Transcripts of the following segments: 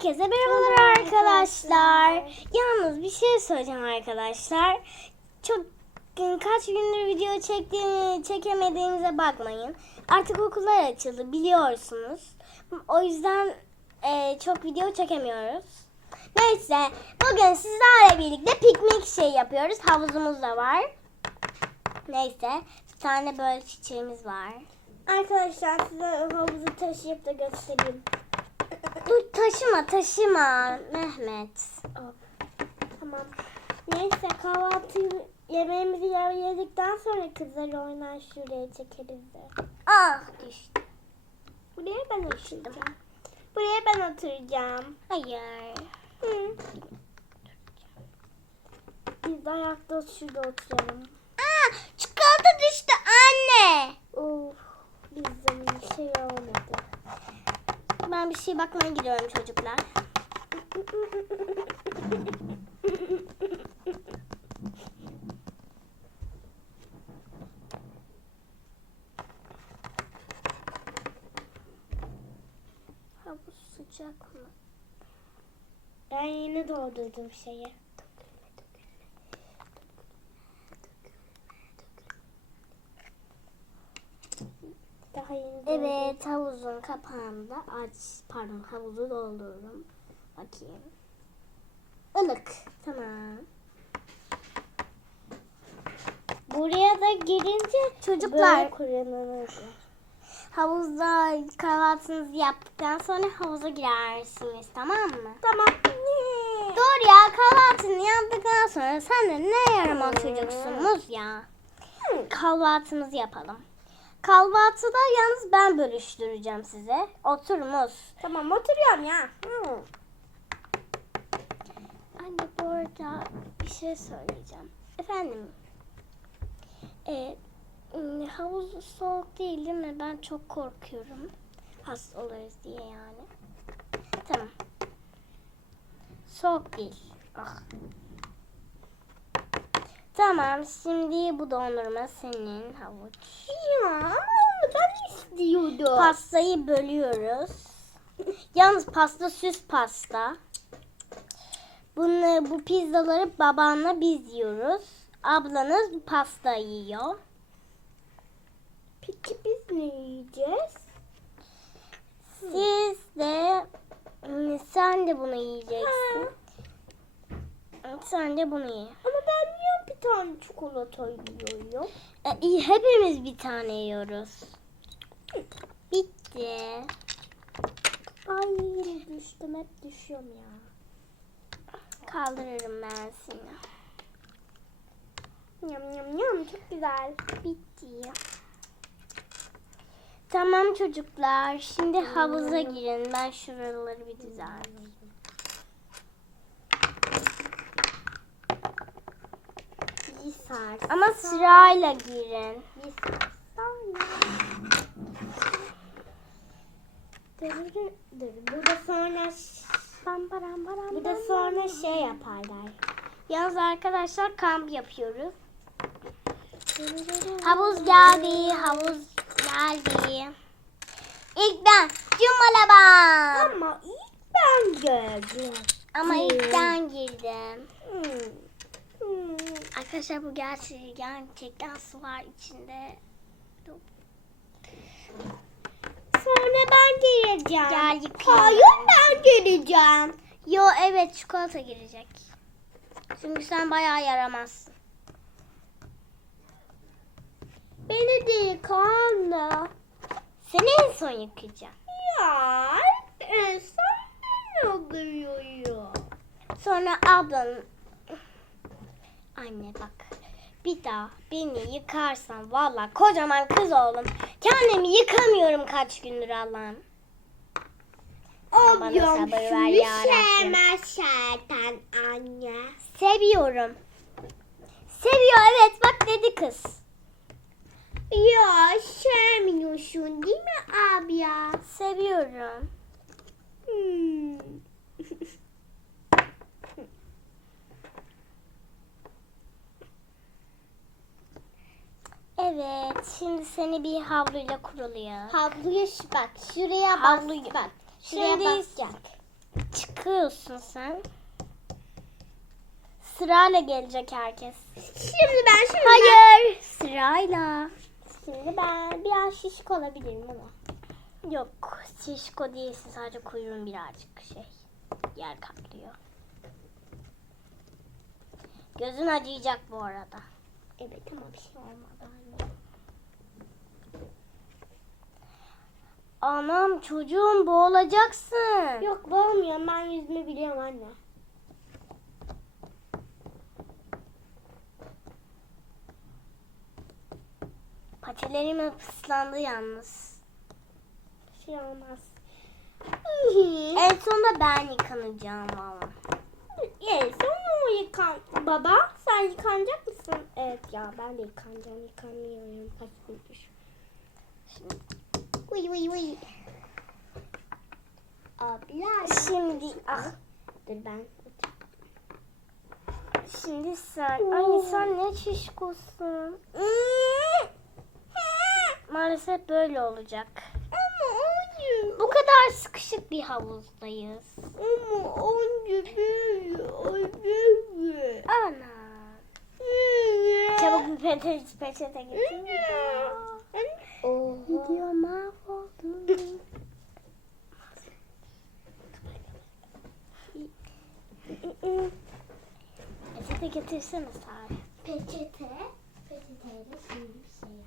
Herkese merhabalar arkadaşlar. Yalnız bir şey söyleyeceğim arkadaşlar. Çok kaç gündür video çektiğimi, çekemediğimize bakmayın. Artık okullar açıldı biliyorsunuz. O yüzden e, çok video çekemiyoruz. Neyse bugün sizlerle birlikte piknik şey yapıyoruz. Havuzumuz da var. Neyse bir tane böyle çiçeğimiz var. Arkadaşlar size havuzu taşıyıp da göstereyim. Dur taşıma taşıma Mehmet. Tamam. Neyse kahvaltı yemeğimizi yedikten sonra kızlar oynar şuraya çekeriz de. Ah düştü. Buraya ben oturacağım. Buraya ben oturacağım. Hayır. Hı. Biz de ayakta şurada oturalım. Aa, çikolata düştü anne. Of bizim bir şey olmadı. Ben bir şey bakmaya gidiyorum çocuklar. Havuz sıcak mı? Ben yeni doldurdum şeyi. Doldurdum. Evet havuzun kapağını da aç. Pardon havuzu doldurdum. Bakayım. Ilık. Tamam. Buraya da girince Çocuklar havuzda kahvaltınızı yaptıktan sonra havuza girersiniz tamam mı? Tamam. Dur ya kahvaltını yaptıktan sonra sen de ne yaramaz çocuksunuz ya. Kahvaltımızı yapalım. Kahvaltıda yalnız ben bölüştüreceğim size. Oturunuz. Tamam oturuyorum ya. Anne bu arada bir şey söyleyeceğim. Efendim. E, havuz soğuk değil değil mi? Ben çok korkuyorum. Hasta oluruz diye yani. Tamam. Soğuk değil. Ah. Tamam şimdi bu dondurma senin havuç. Ya ama onu ben istiyordum. Pastayı bölüyoruz. Yalnız pasta süs pasta. Bunu, bu pizzaları babanla biz yiyoruz. Ablanız pasta yiyor. Peki biz ne yiyeceğiz? Siz de sen de bunu yiyeceksin. Sen de bunu ye. Ama ben niye bir tane çikolata yiyorum? E, iyi, hepimiz bir tane yiyoruz. Bitti. Ay düştüm hep düşüyorum ya. Kaldırırım ben seni. Yam yam yam çok güzel. Bitti. Tamam çocuklar. Şimdi havuza girin. Ben şuraları bir düzelteyim. Sars. Ama sırayla girin. Bir dur. Burada sonra Bam baram baram burada sonra şey yaparlar. Yalnız arkadaşlar kamp yapıyoruz. Havuz geldi. Havuz geldi. İlk ben. Cumalabam. Ama ilk ben gördüm. Ama ilk ben girdim. Hmm. Hmm. Arkadaşlar bu gerçek, gerçekten su var içinde. Sonra ben geleceğim. Gel yıkayalım. Hayır ben geleceğim. Yo evet çikolata girecek. Çünkü sen bayağı yaramazsın. Beni de yıka anne. Seni en son yıkayacağım. Ya en son ben oluyorum. Sonra ablanın... Anne bak. Bir daha beni yıkarsan valla kocaman kız oldum. Kendimi yıkamıyorum kaç gündür Allah'ım. Bana Ablam sabır ver şunu yarabbim. sevmez zaten anne. Seviyorum. Seviyor evet bak dedi kız. Ya sevmiyorsun değil mi abi ya? Seviyorum. Hmm. Evet şimdi seni bir havluyla kuruluyor. Havluya şu- bak şuraya bas Havluyu- bak. Şuraya Şimdi- basacak. Çık yıkıyorsun sen. Sırayla gelecek herkes. Şimdi ben şimdi Hayır. Sırayla. Şimdi ben biraz şişik olabilirim ama. Yok şişko değilsin sadece kuyruğun birazcık şey yer kaplıyor. Gözün acıyacak bu arada. Evet ama bir şey olmadı anne. Anam çocuğum boğulacaksın. Yok boğulmuyorum ben yüzümü biliyorum anne. Patilerim ıslandı yalnız. Bir şey olmaz. En sonunda ben yıkanacağım valla. Evet sonra o yıkan. Baba sen yıkanacak mısın? Evet ya ben de yıkanacağım. Yıkanmıyorum. Kaç gündür. Uy uy uy. Abla. Şimdi ah Dur ben. şimdi sen ay sen ne şişkosun. Maalesef böyle olacak. Ama anne. Bu kadar sıkışık bir havuzdayız. Ama anne böyle. Ay böyle. Ana. Çabuk bir peçete, peçete getir. Oha. Video mahvoldu. Peçete getirsene Sare. Peçete. Peçeteyle şimdi bir şey yap.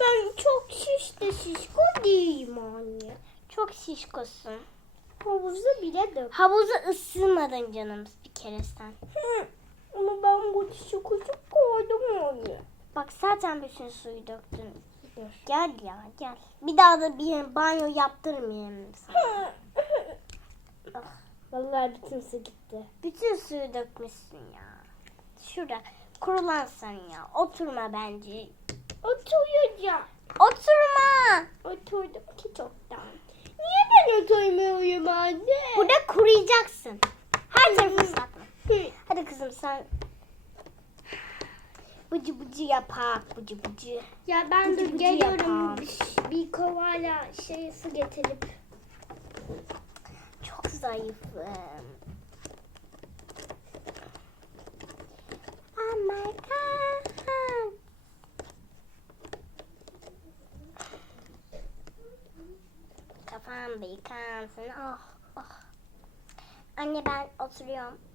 Ben çok şişti şişko değilim anne. Çok şişkosun. Havuza bile dök. Havuza ısınmadın canım bir kere sen. Hı. Ama ben bu dişi küçük koydum anne. Bak zaten bütün suyu döktün. Gel ya gel. Bir daha da bir banyo yaptırmayayım sana. Ah, Vallahi bütün su gitti. bütün suyu dökmüşsün ya. Şurada kurulan sen ya. Oturma bence. Oturacağım. Oturma. Oturdum ki çoktan. Niye ben oturmuyorum anne? Burada kuruyacaksın. Her tarafı ıslatma. Hı. Hadi kızım sen bıcı yapak bıcı bıcı. Ya ben Bıcı dur bıcı geliyorum. Bir, bir kovayla şey su getirip. Çok zayıfım. Oh my god. Kafam bir yıkansın. Oh, oh. Anne ben oturuyorum.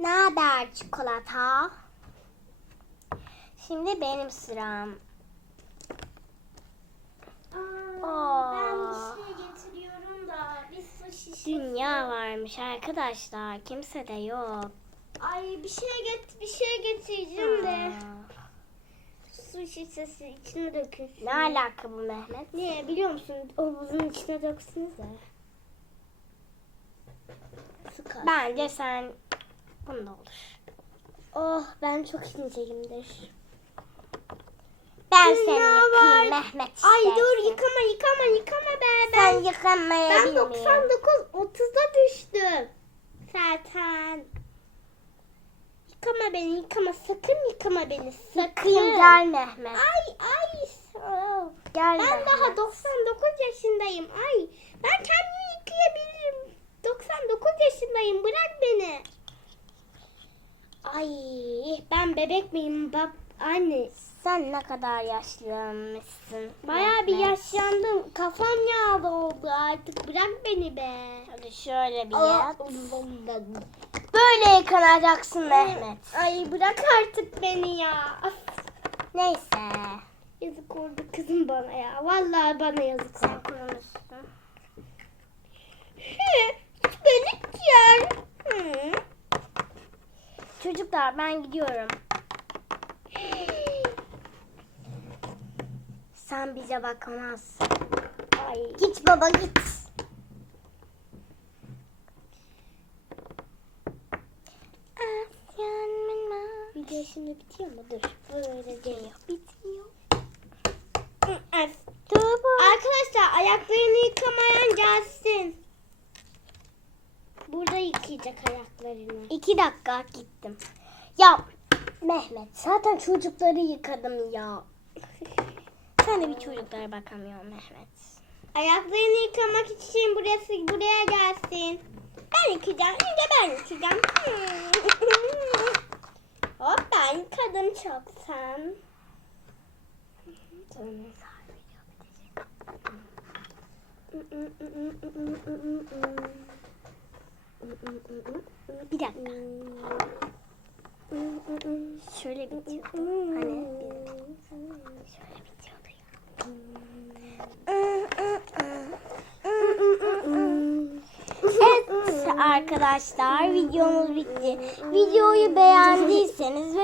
Ne haber çikolata? Şimdi benim sıram. Aa. Ben bir şey getiriyorum da bir su şişesi. Dünya varmış arkadaşlar. Kimse de yok. Ay bir şey get bir şey getireceğim de. Aa, Su şişesi içine dökülsün. Ne alaka bu Mehmet? Niye biliyor musun? O buzun içine. Su kalsın. Bence sen bunda olur. Oh ben çok inceyimdir. Ben seni yıkayayım Mehmet Ay istersen. dur yıkama yıkama yıkama be. Sen Ben, yıkanmaya ben bilmiyorsun. 99 30'da düştüm. Zaten. Yıkama beni yıkama sakın yıkama beni sakın. Yıkayayım gel Mehmet. Ay ay. oh. Gel Ben Mehmet. daha 99 yaşındayım. Ay ben kendimi yıkayabilirim. 99 yaşındayım. Bırak beni. Ay ben bebek miyim bab anne? Sen ne kadar yaşlanmışsın. Bayağı bir yaşlandım. Kafam yağlı oldu artık. Bırak beni be. Hadi şöyle bir Aa, yat. Böyle yıkanacaksın Mehmet. Ay bırak artık beni ya. Neyse. yazık oldu kızım bana ya. Vallahi bana yazık Sen kurumuşsun. Hı, Beni gel. Hı. Çocuklar ben gidiyorum. Sen bize bakmazsın. Ay. Git baba git. Video şimdi bitiyor mu? Dur. Böyle değil. Dur Arkadaşlar ayaklarını yıkamayan gelsin. Bu burada yıkayacak ayaklarını. İki dakika gittim. Ya Mehmet zaten çocukları yıkadım ya. Sen de bir çocuklara bakamıyorsun Mehmet. Ayaklarını yıkamak için burası buraya gelsin. Ben yıkayacağım. Önce ben yıkayacağım. Hop ben yıkadım çoktan. Bir dakika. Şöyle bitiyordu. Hani şöyle bitiyordu ya. Evet arkadaşlar videomuz bitti. Videoyu beğendiyseniz